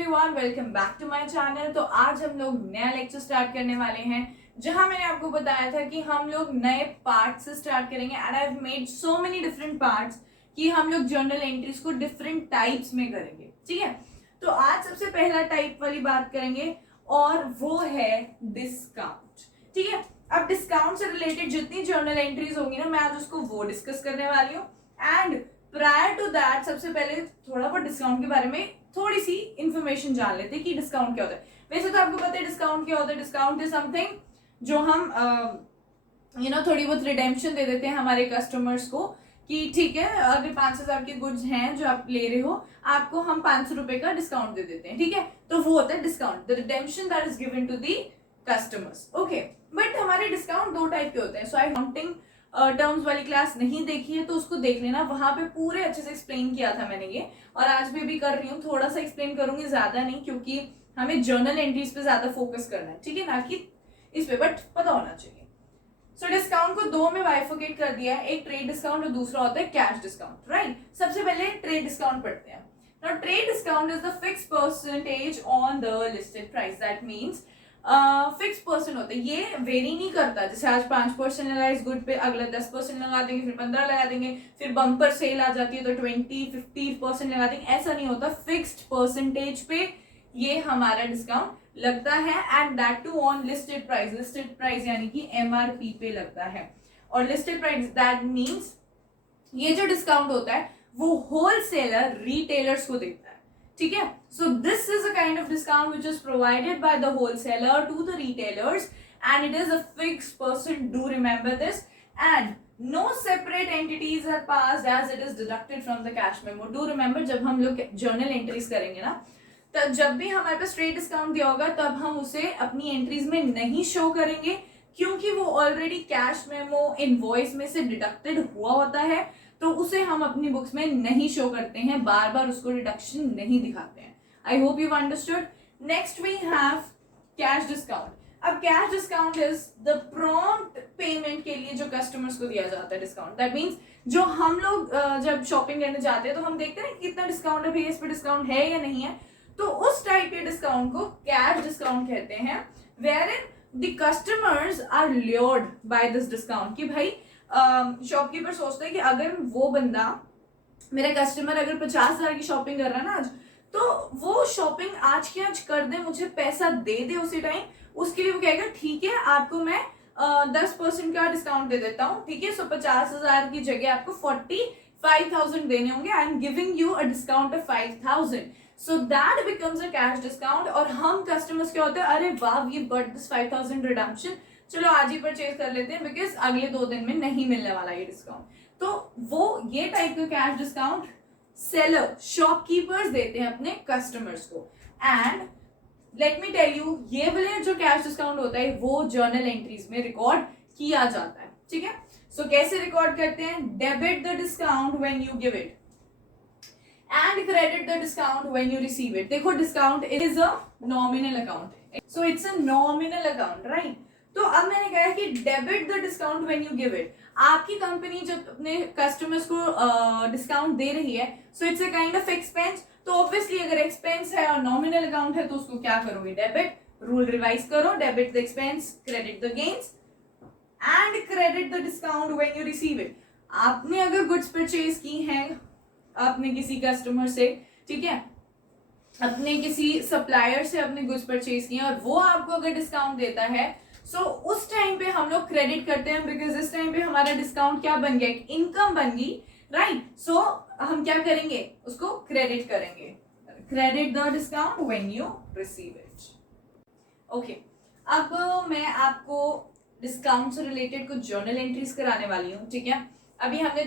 Everyone, welcome back to my channel. तो आज हम लोग नया लेक्चर स्टार्ट करने वाले हैं, जहां मैंने आपको बताया था कि हम लोग नए पार्ट से स्टार्ट करेंगे। And I have made so many different parts कि हम लोग जर्नल एंट्रीज को डिफरेंट टाइप्स में करेंगे। ठीक है, तो आज सबसे पहला टाइप वाली बात करेंगे और वो है डिस्काउंट। ठीक है, अब डिस्काउंट से रिलेटेड जितनी जर्नल एंट्रीज होंगी ना, मैं आज उसको वो डिस्कस करने वाली हूँ। एंड प्रायर टू दैट सबसे पहले थोड़ा बहुत डिस्काउंट के बारे में थोड़ी सी इंफॉर्मेशन जान लेते हैं कि डिस्काउंट क्या होता है। वैसे तो आपको पता है डिस्काउंट क्या होता है। डिस्काउंट इज समथिंग जो हम थोड़ी बहुत रिडेम्पशन दे देते हैं हमारे कस्टमर्स को कि ठीक है, अगर 5,000 के गुड्स हैं जो आप ले रहे हो, आपको हम 500 रुपए का डिस्काउंट दे देते हैं। ठीक है, तो वो होता है discount, the redemption that is given to the customers. Okay, but हमारे डिस्काउंट दो टाइप के होते हैं। सो आई काउंटिंग टर्म्स वाली क्लास नहीं देखी है तो उसको देख लेना, वहां पे पूरे अच्छे से एक्सप्लेन किया था मैंने ये, और आज भी कर रही हूँ। थोड़ा सा एक्सप्लेन करूंगी, ज्यादा नहीं, क्योंकि हमें जर्नल एंट्रीज पे ज्यादा फोकस करना है। ठीक है, ना कि इस पे, बट पता होना चाहिए। सो डिस्काउंट को दो में बाइफोकेट कर दिया है, एक ट्रेड डिस्काउंट और दूसरा होता है कैश डिस्काउंट। राइट, सबसे पहले ट्रेड डिस्काउंट पढ़ते हैं। Now trade discount is the fix percentage on the listed price. That means fix percent होता है, ये वेरी नहीं करता। जैसे आज 5% लगा इस गुड पे, अगला 10% लगा देंगे, फिर 15 लगा देंगे, फिर बम्पर सेल आ जाती है तो 20-50% लगा देंगे। ऐसा नहीं होता, फिक्स्ड परसेंटेज पे ये हमारा डिस्काउंट लगता है। And that too on listed price. Listed price यानी कि MRP पे लगता है। और लिस्टेड प्राइस दैट मीन्स ये जो डिस्काउंट होता है वो होलसेलर रिटेलर्स को देता है। ठीक है, so this is a kind of discount which is provided by the wholesaler to the retailers and it is a fixed percent. Do remember this. And no separate entities are passed as it is deducted from the cash memo. Do remember, जब हम लोग journal entries करेंगे ना, तो जब भी हमारे पास trade discount दिया होगा तब हम उसे अपनी एंट्रीज में नहीं शो करेंगे, क्योंकि वो ऑलरेडी कैश मेमो इनवॉइस में से डिडक्टेड हुआ होता है, तो उसे हम अपनी बुक्स में नहीं शो करते हैं, बार बार उसको डिडक्शन नहीं दिखाते हैं। I hope you understood. Next we have cash discount. अब cash discount is the prompt payment के लिए जो कस्टमर्स को दिया जाता है डिस्काउंट। दैट मीन्स जो हम लोग जब शॉपिंग करने जाते हैं तो हम देखते हैं कितना डिस्काउंट है, भैया इस पे डिस्काउंट है या नहीं है, तो उस टाइप के डिस्काउंट को कैश डिस्काउंट कहते हैं। Wherein the customers are lured by this discount कि भाई शॉपकीपर सोचते हैं कि अगर वो बंदा, मेरा कस्टमर अगर 50,000 की शॉपिंग कर रहा है ना आज, तो वो शॉपिंग आज की आज कर दे, मुझे पैसा दे दे उसी टाइम, उसके लिए वो कहेगा ठीक है आपको मैं 10% का डिस्काउंट दे देता हूँ। ठीक है, सो 50,000 की जगह आपको 45,000 देने होंगे। I am giving you a discount of 5,000, so that becomes a cash discount. और हम कस्टमर्स क्या होते हैं, अरे वाह वी गॉट दिस 5,000 रिडम्पशन, चलो आज ही परचेज कर लेते हैं बिकॉज अगले 2 दिन में नहीं मिलने वाला ये डिस्काउंट। तो वो ये टाइप का कैश डिस्काउंट सेलर शॉपकीपर्स देते हैं अपने कस्टमर्स को। And let me tell you, ये वाले जो कैश डिस्काउंट होता है वो जर्नल एंट्रीज में रिकॉर्ड किया जाता है। ठीक है, सो कैसे रिकॉर्ड करते हैं, debit the discount when you give it and credit the discount when you receive it. देखो discount is a nominal account, so it's a nominal account, right. तो अब मैंने कहा कि debit the discount when you give it. आपकी company जब अपने customers को डिस्काउंट दे रही है, so it's a kind of expense. तो ऑब्वियसली अगर एक्सपेंस है और नॉमिनल अकाउंट है तो उसको क्या करोगे, डेबिट। रूल रिवाइज करो, debit the expense, credit the gains and credit the discount when you receive it. आपने अगर गुड्स परचेज की हैं अपने किसी कस्टमर से, ठीक है, अपने किसी सप्लायर से अपने गुड्स परचेज किए और वो आपको अगर डिस्काउंट देता है, सो उस टाइम पे हम लोग क्रेडिट करते हैं, बिकॉज इस टाइम पे हमारा डिस्काउंट क्या बन गया, इनकम बन गई, राइट। सो हम क्या करेंगे, उसको क्रेडिट करेंगे, credit the discount when you receive it. Okay, अब मैं आपको डिस्काउंट से रिलेटेड कुछ जर्नल एंट्रीज कराने वाली हूँ। ठीक है, अभी हमने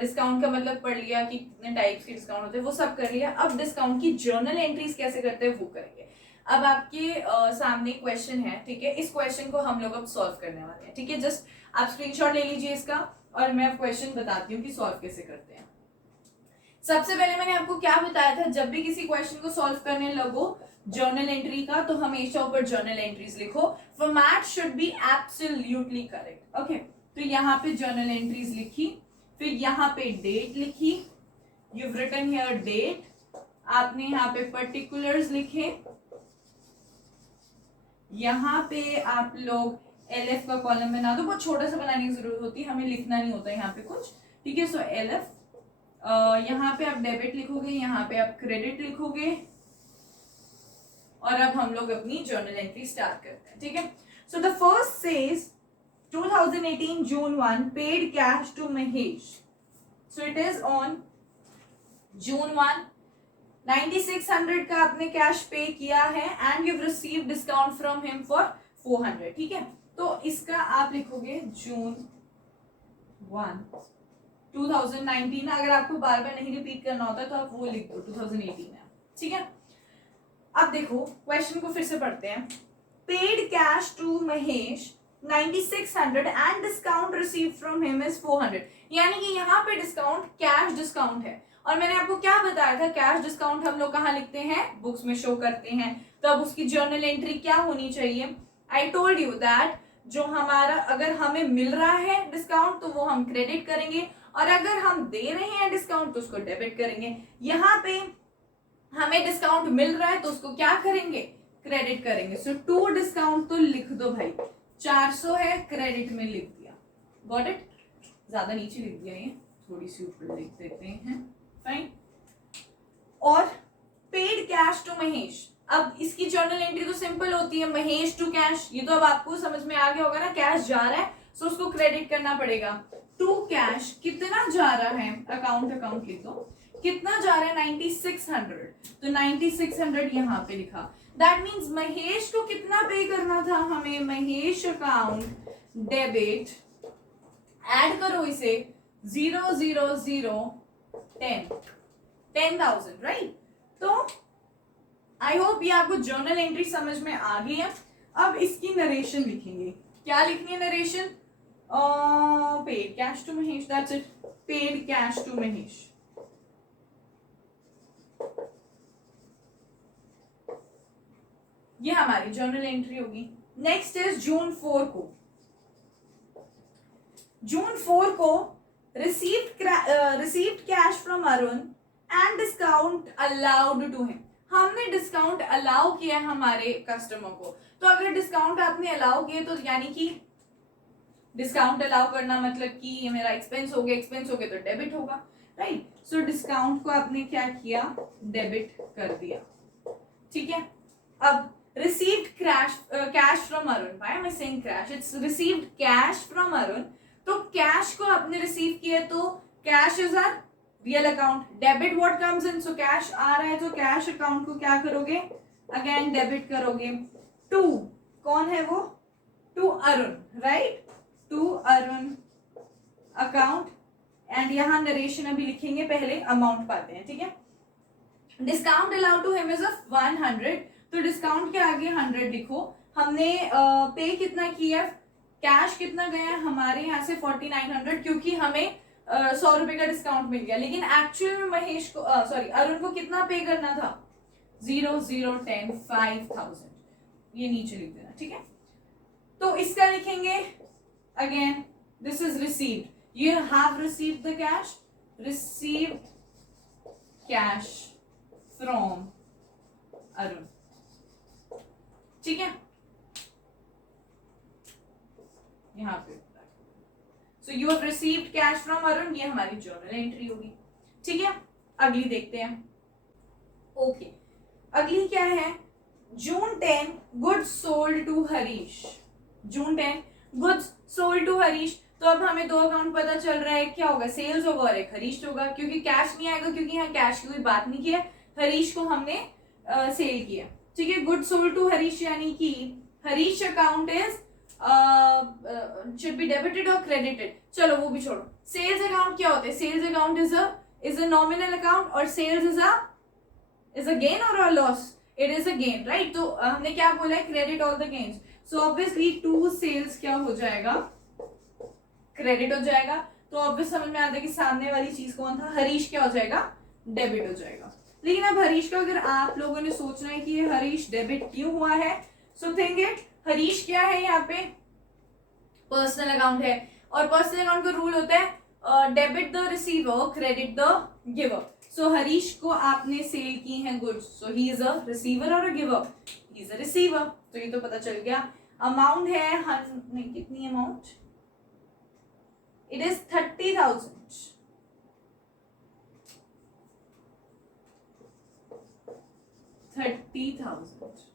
डिस्काउंट का मतलब पढ़ लिया कि कितने टाइप्स के डिस्काउंट होते हैं, वो सब कर लिया। अब डिस्काउंट की जर्नल एंट्रीज कैसे करते हैं वो करेंगे। अब आपके सामने क्वेश्चन है, ठीक है, इस क्वेश्चन को हम लोग अब सॉल्व करने वाले हैं। ठीक है, जस्ट आप स्क्रीनशॉट ले लीजिए इसका और मैं अब क्वेश्चन बताती हूँ कि सॉल्व कैसे करते हैं। सबसे पहले मैंने आपको क्या बताया था, जब भी किसी क्वेश्चन को सॉल्व करने लगो जर्नल एंट्री का, तो हमेशा ऊपर जर्नल एंट्रीज लिखो। Format should be absolutely correct. Okay, तो यहाँ पे जर्नल एंट्रीज लिखी, फिर यहाँ पे डेट लिखी, you've written here date, आपने यहाँ पे पर्टिकुलर्स लिखे, यहाँ पे आप लोग LF का कॉलम बना दो, बहुत छोटा सा बनाने की जरूरत होती है, हमें लिखना नहीं होता यहाँ पे कुछ, ठीक है। सो LF, यहाँ पे आप डेबिट लिखोगे, यहाँ पे आप क्रेडिट लिखोगे, और अब हम लोग अपनी जर्नल एंट्री स्टार्ट करते हैं, ठीक है। So the first says 2018 June 1 paid cash to Mahesh. So it is on June 1, 9600 का आपने कैश पे किया है and you receive discount from him for 400, ठीक है। तो इसका आप लिखोगे जून 1 2019, अगर आपको बार बार नहीं रिपीट करना होता तो आप वो लिख दो 2018 है, ठीक है। अब देखो क्वेश्चन को फिर से पढ़ते हैं। Paid cash to Mahesh 9600 and discount receive from him is 400, यानी कि यहाँ पे डिस्काउंट कैश डिस्काउंट है। और मैंने आपको क्या बताया था, कैश डिस्काउंट हम लोग कहाँ लिखते हैं, बुक्स में शो करते हैं, तो अब उसकी जर्नल एंट्री क्या होनी चाहिए। आई टोल्ड यू दैट जो हमारा, अगर हमें मिल रहा है डिस्काउंट तो वो हम क्रेडिट करेंगे, और अगर हम दे रहे हैं डिस्काउंट तो उसको डेबिट करेंगे। यहाँ पे हमें डिस्काउंट मिल रहा है तो उसको क्या करेंगे, क्रेडिट करेंगे। सो टू डिस्काउंट तो लिख दो भाई, 400 है, क्रेडिट में लिख दिया, गॉट इट। ज्यादा नीचे लिख दिया, ये थोड़ी सी ऊपर लिख देते हैं, फाइन। और पेड कैश टू महेश, अब इसकी जर्नल एंट्री तो सिंपल होती है, महेश टू कैश, ये तो अब आपको समझ में आ गया होगा ना, कैश जा रहा है सो उसको क्रेडिट करना पड़ेगा। टू कैश कितना जा रहा है, अकाउंट लिख दो, कितना जा रहा है 9600, तो 9600 यहाँ पे लिखा। दैट मीन्स महेश को कितना पे करना था हमें, महेश अकाउंट डेबिट, ऐड करो इसे 10,000, राइट। तो आई होप ये आपको जर्नल एंट्री समझ में आ गई है। अब इसकी नरेशन लिखेंगे, क्या लिखनी है narration, paid cash to Mahesh, that's it, paid cash to Mahesh. ये हमारी जर्नल एंट्री होगी। नेक्स्ट इज जून 4 को, जून 4 को received cash from Arun and discount allowed to him, हमने डिस्काउंट अलाउ किया हमारे कस्टमर को। तो अगर डिस्काउंट आपने अलाउ किए तो यानी कि डिस्काउंट अलाउ करना मतलब कि ये मेरा एक्सपेंस हो गया, एक्सपेंस हो गया तो डेबिट होगा, राइट। सो डिस्काउंट को आपने क्या किया, डेबिट कर दिया, ठीक है। अब received cash from Arun, why am I saying crash, it's received cash from Arun, तो कैश को आपने रिसीव किया तो cash is a real account, debit what comes in, so cash आ रहा है तो कैश अकाउंट को क्या करोगे, अगेन डेबिट करोगे। टू कौन है वो, to Arun, right, to Arun account, and यहाँ नरेशन अभी लिखेंगे, पहले अमाउंट पाते हैं, ठीक है। Discount allowed to him is 100, तो डिस्काउंट के आगे 100 लिखो। हमने पे कितना किया, कैश कितना गया हमारे यहाँ से 4900, क्योंकि हमें 100 रुपए का डिस्काउंट मिल गया, लेकिन एक्चुअल में महेश को अरुण को कितना पे करना था, 0010 5000, ये नीचे लिख देना, ठीक है। तो इसका लिखेंगे again, this is received, you have received the cash, received cash from Arun, ठीक है। यहाँ पे so you have received cash from Arun, ये हमारी जर्नल एंट्री होगी, ठीक है। अगली देखते हैं, ओके अगली क्या है, June 10 goods sold to Harish, June 10 goods sold to Harish. तो अब हमें दो अकाउंट पता चल रहा है, क्या होगा, सेल्स होगा और एक हरीश होगा, क्योंकि कैश नहीं आएगा, क्योंकि यहाँ कैश की कोई बात नहीं की है, हरीश को हमने सेल किया, ठीक है। गुड सोल्ड टू हरीश यानी कि Harish account is should be debited और क्रेडिटेड, चलो वो भी छोड़ो। सेल्स अकाउंट क्या होता है, sales account is a nominal account, और सेल्स इज अ गेन और a loss, it is a gain, right. तो हमने क्या बोला है, credit all the gains, so obviously to sales क्या हो जाएगा, क्रेडिट हो जाएगा। तो ऑब्वियस समझ में आता है कि सामने वाली चीज कौन था, हरीश क्या हो जाएगा, डेबिट हो जाएगा। लेकिन अब हरीश का अगर आप लोगों ने सोचना है कि ये हरीश डेबिट क्यों हुआ है, सो थिंक इट, हरीश क्या है यहाँ पे, पर्सनल अकाउंट है, और पर्सनल अकाउंट का रूल होता है debit the receiver credit the giver. So Harish को आपने सेल की हैं goods, so he is a receiver और a giver, he is a receiver, तो ये तो पता चल गया। अमाउंट है कितनी अमाउंट, इट इज 30,000, 30,000।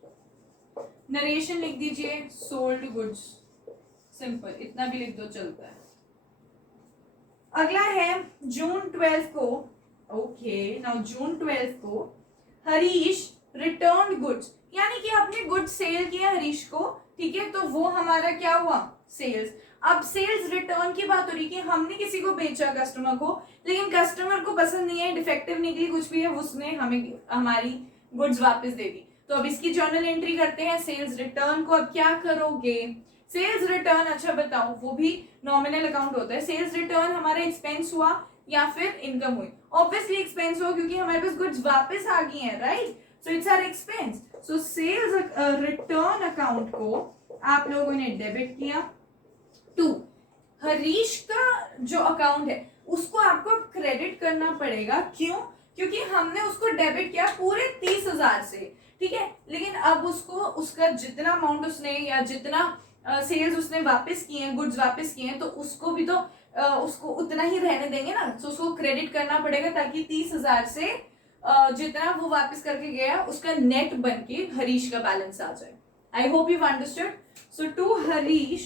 नरेशन लिख दीजिए, सोल्ड गुड्स, सिंपल, इतना भी लिख दो चलता है। अगला है जून 12 को, ओके नाउ जून 12 को हरीश रिटर्न गुड्स, यानी कि आपने गुड्स सेल किया हरीश को, ठीक है, तो वो हमारा क्या हुआ, सेल्स। अब सेल्स रिटर्न की बात हो रही कि हमने किसी को बेचा कस्टमर को, लेकिन कस्टमर को पसंद नहीं है, डिफेक्टिव निकली कुछ भी है, उसने हमें हमारी गुड्स वापस दे दी। तो अब इसकी जर्नल एंट्री करते हैं, सेल्स रिटर्न को अब क्या करोगे, सेल्स रिटर्न, अच्छा बताओ, वो भी नॉमिनल अकाउंट होता है, सेल्स रिटर्न हमारा एक्सपेंस हुआ या फिर इनकम हुई, ऑब्वियसली एक्सपेंस हुआ क्योंकि हमारे पास गुड्स वापस आ गई हैं, right, so it's our expense. So sales return account को आप लोगों ने डेबिट किया टू हरीश का जो अकाउंट है उसको आपको क्रेडिट करना पड़ेगा, क्यों, क्योंकि हमने उसको डेबिट किया पूरे 30,000 से, ठीक है, लेकिन अब उसको उसका जितना अमाउंट उसने या जितना सेल्स उसने वापस किए हैं, गुड्स वापस किए हैं, तो उसको भी तो उसको उतना ही रहने देंगे ना, तो उसको क्रेडिट करना पड़ेगा ताकि 30,000 से जितना वो वापस करके गया उसका नेट बन के हरीश का बैलेंस आ जाए। I hope you understood. So to Harish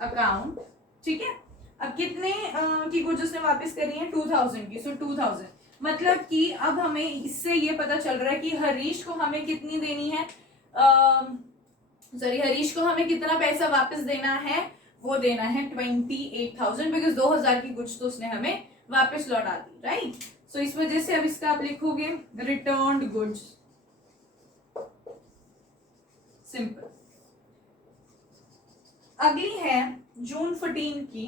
account, ठीक है, अब कितने की गुड्स उसने वापस करी है, 2,000 की, सो 2,000, मतलब कि अब हमें इससे ये पता चल रहा है कि हरीश को हमें कितनी देनी है, हरीश को हमें कितना पैसा वापस देना है, वो देना है 28,000, बिकॉज 2,000 की गुड्स तो उसने हमें वापस लौटा दी, राइट। सो इस वजह से अब इसका आप लिखोगे रिटर्न्ड गुड्स, सिंपल। अगली है जून 14 की,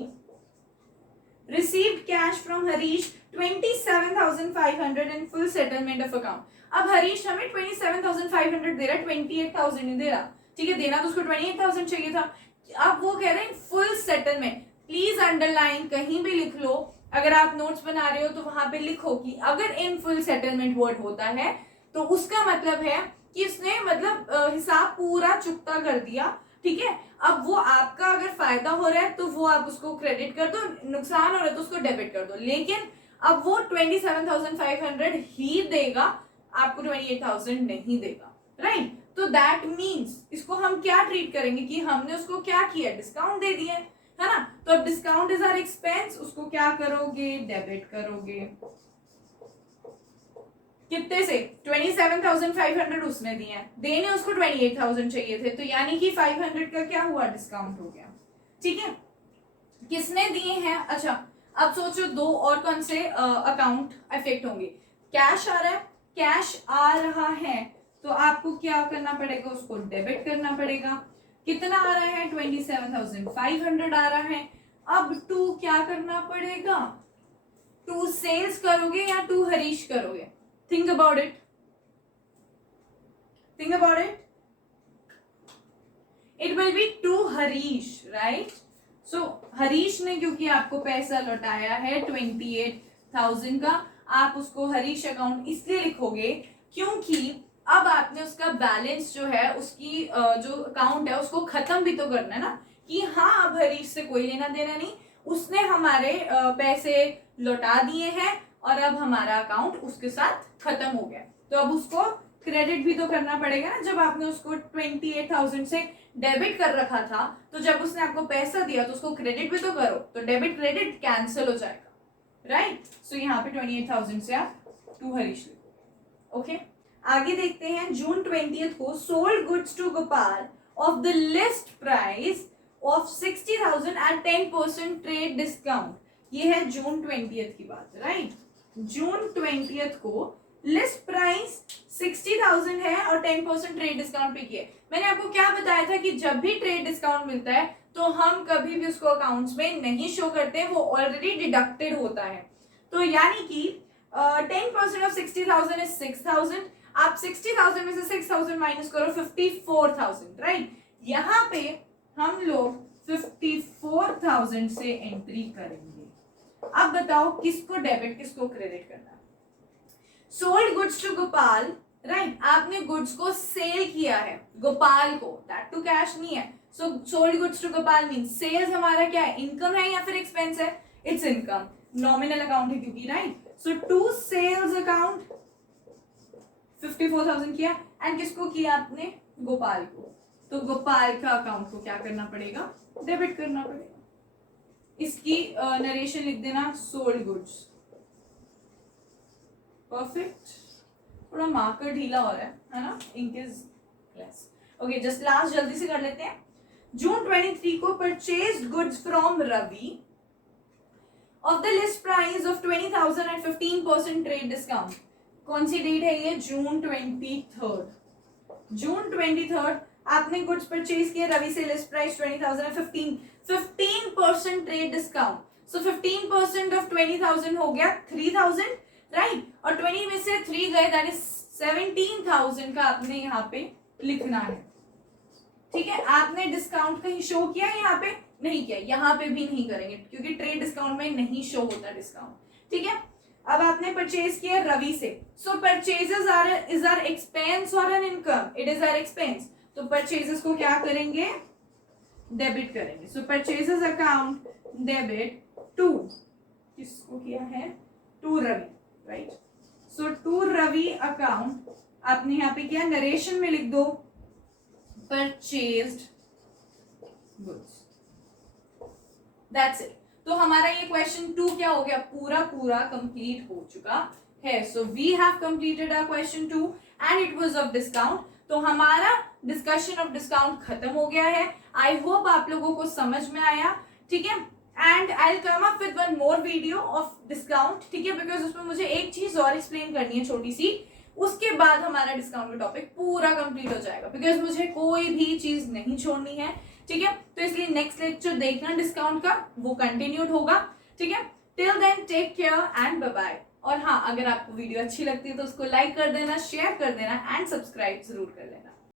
received cash from Harish 27,500 in full settlement of account. अब हरीश हमें 27,500 दे रहा है, 28,000 नहीं दे रहा, ठीक है, देना तो उसको 28,000 चाहिए था। अब वो कह रहे हैं फुल सेटलमेंट, प्लीज अंडरलाइन कहीं भी लिख लो, अगर आप नोट्स बना रहे हो तो वहां पे लिखो कि अगर इन फुल सेटलमेंट वर्ड होता है तो उसका मतलब है कि उसने मतलब हिसाब पूरा चुकता कर दिया, ठीक है। अब वो आपका अगर फायदा हो रहा है तो वो आप उसको क्रेडिट कर दो, नुकसान हो रहा है तो उसको डेबिट कर दो, लेकिन अब वो 27,500 ही देगा, आपको 28,000 नहीं देगा, राइट। तो दैट मीन्स इसको हम क्या ट्रीट करेंगे कि हमने उसको क्या किया, डिस्काउंट दे दिया है ना, तो अब डिस्काउंट इज आवर एक्सपेंस, उसको क्या करोगे, डेबिट करोगे, कितने से, 27,500 उसने दिए हैं, देने उसको 28,000 चाहिए थे, तो यानी कि 500 का क्या हुआ, डिस्काउंट हो गया, ठीक है। किसने दिए हैं, अच्छा अब सोचो दो और कौन से अकाउंट अफेक्ट होंगे, कैश आ रहा है, कैश आ रहा है तो आपको क्या करना पड़ेगा, उसको डेबिट करना पड़ेगा, कितना आ रहा है, 27,500 आ रहा है। अब टू क्या करना पड़ेगा, टू सेल्स करोगे या टू हरीश करोगे, think about it, think about it, it will be to Harish, right. So Harish ने क्योंकि आपको पैसा लौटाया है 28,000 का, आप उसको हरीश अकाउंट इसलिए लिखोगे क्योंकि अब आपने उसका बैलेंस जो है, उसकी जो अकाउंट है उसको खत्म भी तो करना है ना, कि हाँ अब हरीश से कोई लेना देना नहीं, उसने हमारे पैसे लौटा दिए हैं और अब हमारा अकाउंट उसके साथ खत्म हो गया, तो अब उसको क्रेडिट भी तो करना पड़ेगा ना, जब आपने उसको 28,000 से डेबिट कर रखा था तो जब उसने आपको पैसा दिया तो उसको क्रेडिट भी तो करो, तो डेबिट क्रेडिट कैंसिल हो जाएगा, राइट। सो यहाँ पे 28,000 से आप टू हरीश लिखो, ओके। आगे देखते हैं, जून 20 को sold goods to Gopal of the list price of 60,000 at 10% trade discount, ये है जून 20 की बात, राइट। जून 20 को लिस्ट प्राइस 60,000 है और 10% ट्रेड डिस्काउंट पे किया। मैंने आपको क्या बताया था कि जब भी ट्रेड डिस्काउंट मिलता है तो हम कभी भी उसको अकाउंट्स में नहीं शो करते, वो ऑलरेडी डिडक्टेड होता है, तो यानी कि 10% ऑफ 60,000 इज 6,000, आप 60,000 में से 6,000 माइनस करो 54,000, राइट। यहाँ पे हम लोग 54,000 से एंट्री करेंगे, अब बताओ किसको डेबिट किसको क्रेडिट करना है। Sold goods to Gopal, right, आपने गुड्स को सेल किया है गोपाल को, दैट टू कैश नहीं है। So sold goods to Gopal mean sales हमारा क्या है, इनकम है या फिर एक्सपेंस है, इट्स इनकम, नॉमिनल अकाउंट है क्योंकि, right. So to sales account 54,000 किया, एंड किसको किया आपने, गोपाल को, तो गोपाल का अकाउंट को क्या करना पड़ेगा, डेबिट करना पड़ेगा। इसकी नरेशन लिख देना, सोल्ड गुड्स, परफेक्ट। थोड़ा मार्कर ढीला हो रहा है ना, ink is less. Okay, just last जल्दी से कर लेते हैं। जून 23 को purchased goods from Ravi of the list price of 20,000 at 15% trade discount. कौन सी डेट है ये, जून 23। जून 23 आपने गुड्स परचेज किए रवि से, list price 20,000 15% trade discount. So 15% of 20,000 हो गया 3,000, राइट, और 20 में से 3 गए, दैट इज 17,000 का आपने यहाँ पे लिखना है। ठीक है, आपने डिस्काउंट कहीं शो किया यहाँ पे, नहीं किया, यहाँ पे भी नहीं करेंगे क्योंकि ट्रेड डिस्काउंट में नहीं शो होता डिस्काउंट। ठीक है, अब आपने परचेज किया रवि से, so purchases are is are expense और an income, it is are expense, तो परचेजेस को क्या करेंगे, डेबिट करेंगे। So purchases account debit to, किसको किया है, to Ravi, right. So to Ravi account आपने यहाँ पे किया, नरेशन में लिख दो परचेज्ड गुड्स, दैट्स इट। तो हमारा ये क्वेश्चन 2 क्या हो गया, पूरा पूरा कंप्लीट हो चुका है। So we have completed our question 2 and it was of discount. तो हमारा डिस्कशन ऑफ डिस्काउंट खत्म हो गया है। आई होप आप लोगों को समझ में आया, ठीक है। And I will come up with one more video of discount, ठीक है, बिकॉज उसमें मुझे एक चीज और एक्सप्लेन करनी है छोटी सी, उसके बाद हमारा डिस्काउंट का टॉपिक पूरा कंप्लीट हो जाएगा, बिकॉज मुझे कोई भी चीज नहीं छोड़नी है, ठीक है। तो इसलिए नेक्स्ट लेक्चर देखना डिस्काउंट का, वो कंटिन्यूड होगा, ठीक है। Till then take care and bye bye. और हाँ, अगर आपको वीडियो अच्छी लगती है तो उसको लाइक कर देना, शेयर कर देना एंड सब्सक्राइब जरूर कर लेना।